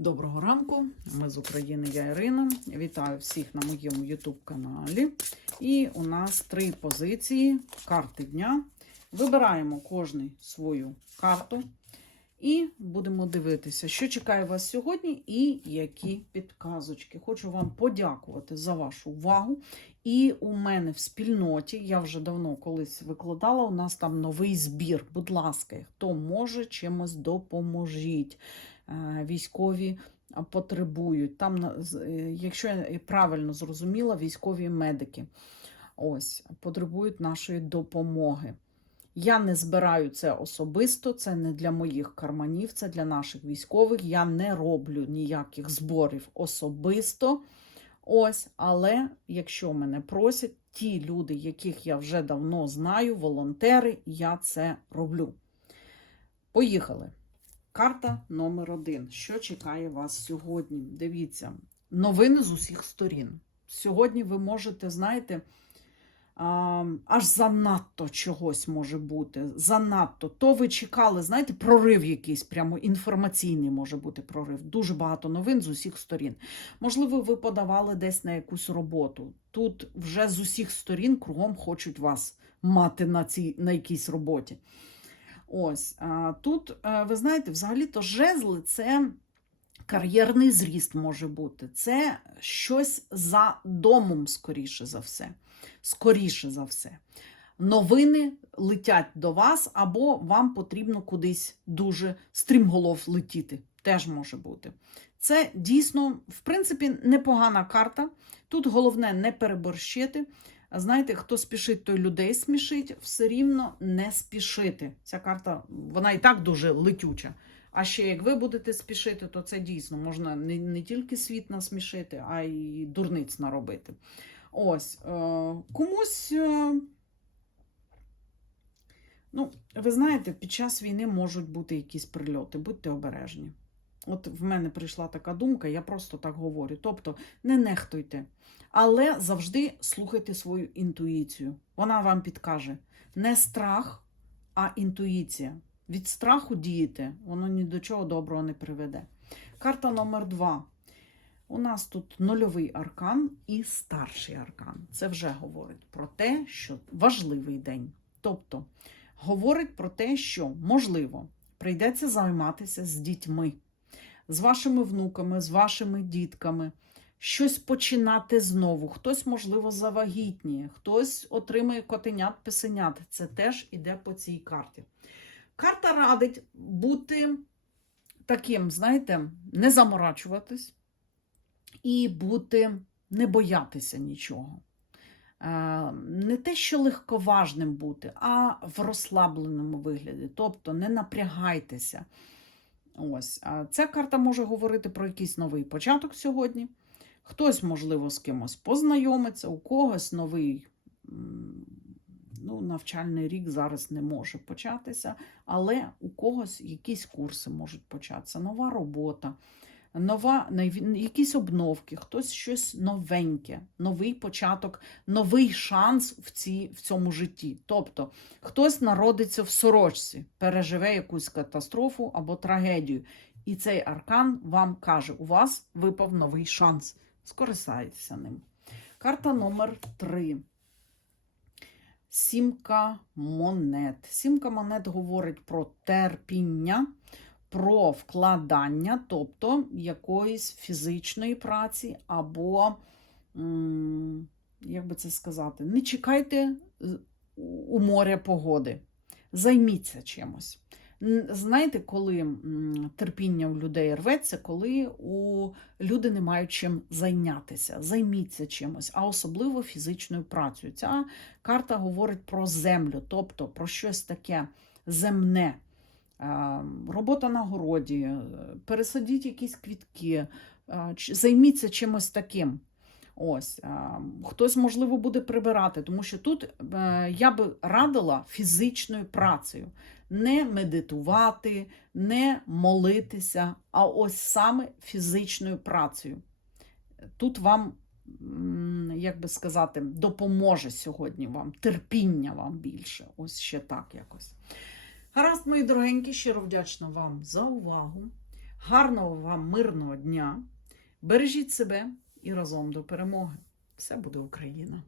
Доброго ранку, ми з України, я Ірина. Вітаю всіх на моєму YouTube каналі. І у нас три позиції карти дня. Вибираємо кожний свою карту і будемо дивитися, що чекає вас сьогодні і які підказочки. Хочу вам подякувати за вашу увагу. І у мене в спільноті, я вже давно колись викладала, у нас там новий збір. Будь ласка, хто може чимось допоможіть. Е, Військові потребують. Там, е, якщо я правильно зрозуміла, військові медики ось, потребують нашої допомоги. Я не збираю це особисто, це не для моїх карманів, це для наших військових. Я не роблю ніяких зборів особисто. Ось, але якщо мене просять, ті люди, яких я вже давно знаю, волонтери, я це роблю. Поїхали. Карта номер один. Що чекає вас сьогодні? Дивіться, новини з усіх сторін. Сьогодні ви можете, знаєте, аж занадто чогось може бути. Занадто. То ви чекали, знаєте, прорив якийсь, прямо інформаційний може бути прорив. Дуже багато новин з усіх сторін. Можливо, ви подавали десь на якусь роботу. Тут вже з усіх сторін кругом хочуть вас мати на, цій, на якійсь роботі. Ось тут, е, ви знаєте, взагалі-то жезли це кар'єрний зріст може бути. Це щось за домом, скоріше за все. Скоріше за все. Новини летять до вас, або вам потрібно кудись дуже стрімголов летіти. Теж може бути. Це дійсно, в принципі, непогана карта. Тут головне не переборщити. Знаєте, хто спішить, той людей смішить, все рівно не спішити. Ця карта, вона і так дуже летюча. А ще як ви будете спішити, то це дійсно можна не, не тільки світ насмішити, а й дурниць наробити. Ось, е, комусь, е, ну, ви знаєте, під час війни можуть бути якісь прильоти, будьте обережні. От в мене прийшла така думка, я просто так говорю. Тобто, не нехтуйте, але завжди слухайте свою інтуїцію. Вона вам підкаже не страх, а інтуїція. Від страху дієте, воно ні до чого доброго не приведе. Карта номер два. У нас тут нульовий аркан і старший аркан. Це вже говорить про те, що важливий день. Тобто говорить про те, що можливо прийдеться займатися з дітьми, з вашими внуками, з вашими дітками, щось починати знову. Хтось, можливо, завагітніє, хтось отримає котенят, писенят. Це теж іде по цій карті. Карта радить бути таким, знаєте, не заморачуватись і бути, не боятися нічого. Е, Не те, що легковажним бути, а в розслабленому вигляді. Тобто не напрягайтеся. Ось. Ця карта може говорити про якийсь новий початок сьогодні. Хтось, можливо, з кимось познайомиться, у когось новий ну, навчальний рік зараз не може початися, але у когось якісь курси можуть початися, нова робота, нова, якісь обновки, хтось щось новеньке, новий початок, новий шанс в, цій, в цьому житті. Тобто хтось народиться в сорочці, переживе якусь катастрофу або трагедію. І цей аркан вам каже: у вас випав новий шанс. Скористайтеся ним. Карта номер 3. Сімка монет. Сімка монет говорить про терпіння, про вкладання, тобто якоїсь фізичної праці, або, як би це сказати, не чекайте у моря погоди. Займіться чимось. Знаєте, коли терпіння у людей рветься, коли у люди не мають чим зайнятися. Займіться чимось, а особливо фізичною працею. Ця карта говорить про землю, тобто про щось таке земне. Е, Робота на городі, е, пересадіть якісь квітки, е, займіться чимось таким. Ось, хтось, можливо, буде прибирати, тому що тут я би радила фізичною працею. Не медитувати, не молитися, а ось саме фізичною працею. Тут вам, як би сказати, допоможе сьогодні вам, терпіння вам більше. Ось ще так якось. Гаразд, мої дорогенькі, щиро вдячна вам за увагу. Гарного вам мирного дня! Бережіть себе і разом до перемоги! Все буде Україна!